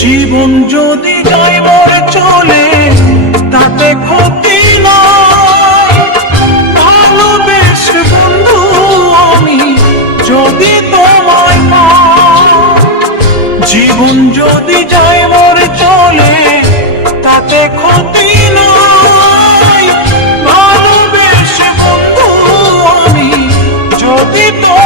জীবন যদি যায় মরে চলে, তাতে ক্ষতি ভালোবেসে বন্ধু আমি যদি তোমায় জীবন যদি যায় মরে চলে, তাতে ক্ষতি নয়। ভালোবেসে বন্ধু আমি যদি তোমায়